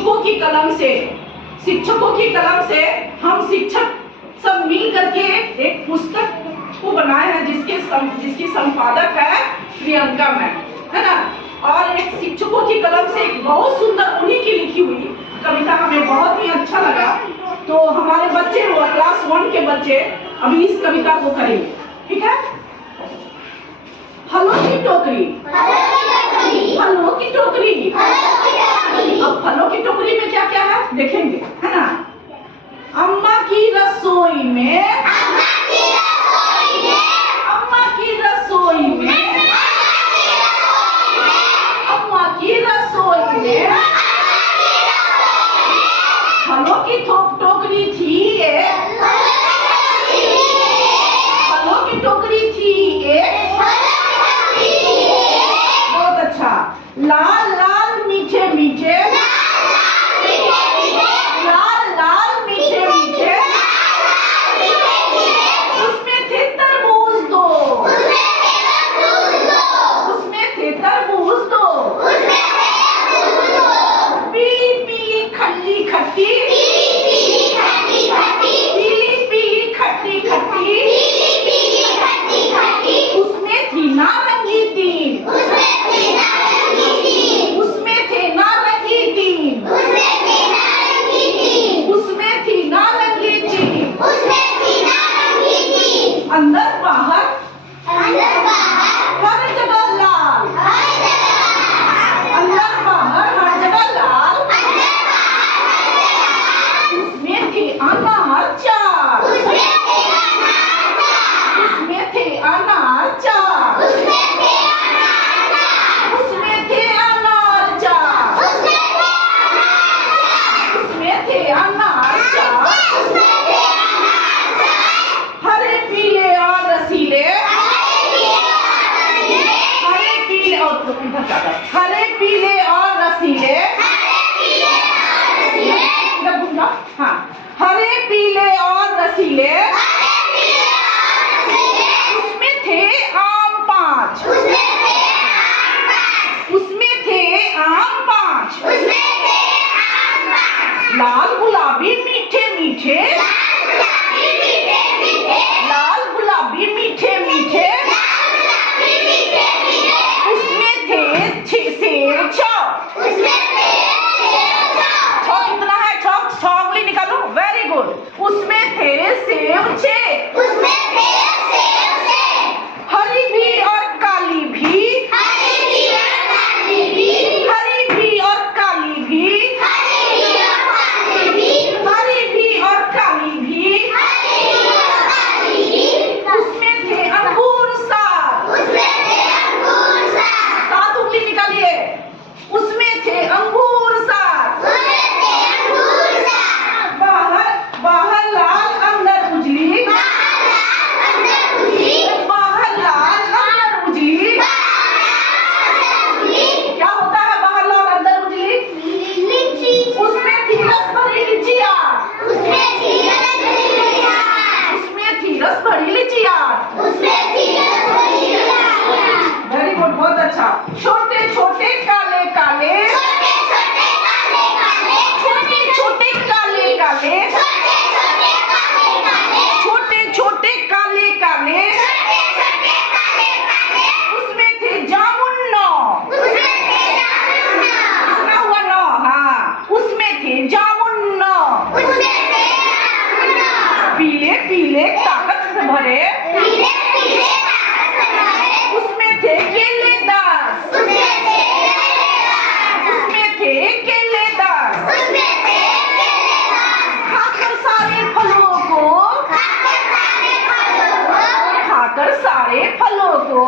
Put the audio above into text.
शिक्षकों की कलम से हम शिक्षक सब मिल करके एक पुस्तक को बनाए हैं जिसकी संपादक है प्रियंका मैम, है ना। और एक शिक्षकों की कलम से एक बहुत सुंदर उन्हीं की लिखी हुई कविता हमें बहुत ही अच्छा लगा। तो हमारे बच्चे क्लास 1 के बच्चे अभी इस कविता को करेंगे, ठीक है। फलों की टोकरी, फलों की टोकरी। अब फलों की टोकरी में क्या क्या है देखेंगे, है ना। अम्मा की रसोई में, अम्मा की रसोई में, अम्मा की रसोई में, अम्मा की रसोई में फलों की टोकरी थी एक, फलों की टोकरी थी एक। बहुत अच्छा। लाल लाल मीठे मीठे, लाल लाल मीठे मीठे उसमें थे तरबूज दो, उसमें थे तरबूज दो। पीली पीली खट्टी खट्टी, पीली पीली खट्टी खट्टी उसमें थी नारंगी तीन, उसमें थे नारंगी तीन, उसमें थी नारंगी तीन। अंदर बाहर हर जगह लाल, अंदर बाहर हर जगह लाल। उसमें थे अनार चार, उसमें थे अनार चार, उसमें थे अनार चार, उसमें थे अनार चार। हरे पीले और रसीले, हरे पीले और हरे पीले और रसीले, हाँ, हरे पीले और रसीले। उसमें थे आम पांच, उसमें थे आम पांच। लाल गुलाबी मीठे मीठे, लाल गुलाबी मीठे मीठे उसमें थे सेब छः। छः कितना है? छः उंगली निकालो, वेरी गुड। उसमें थे सेब छः। हरी भी और काली भी, हरी भी और काली भी, हरी भी और काली भी, हरी भी और काली भी। उसमें थे अंगूर सात, सात उंगली निकालिए। उसमें थे अंगूर सात। बाहर बाहर लाल अंदर उजली, बाहर लाल अंदर उजली। क्या होता है बाहर लाल अंदर उजली? उसमें थी रस भरी लिचिया, उसमें थी रस भरी लिचिया। वेरी गुड, बहुत अच्छा। छोटे छोटे काले काले, छोटे छोटे काले काले, छोटे छोटे काले काले उसमें थे जामुन नौ, कितना हुआ? 9, हाँ, उसमें थे जामुन 9। पीले पीले ताकत से भरे उसमें थे केले 10, उसमें थे केले 10। खाकर सारे फलों को, खाकर सारे फलों को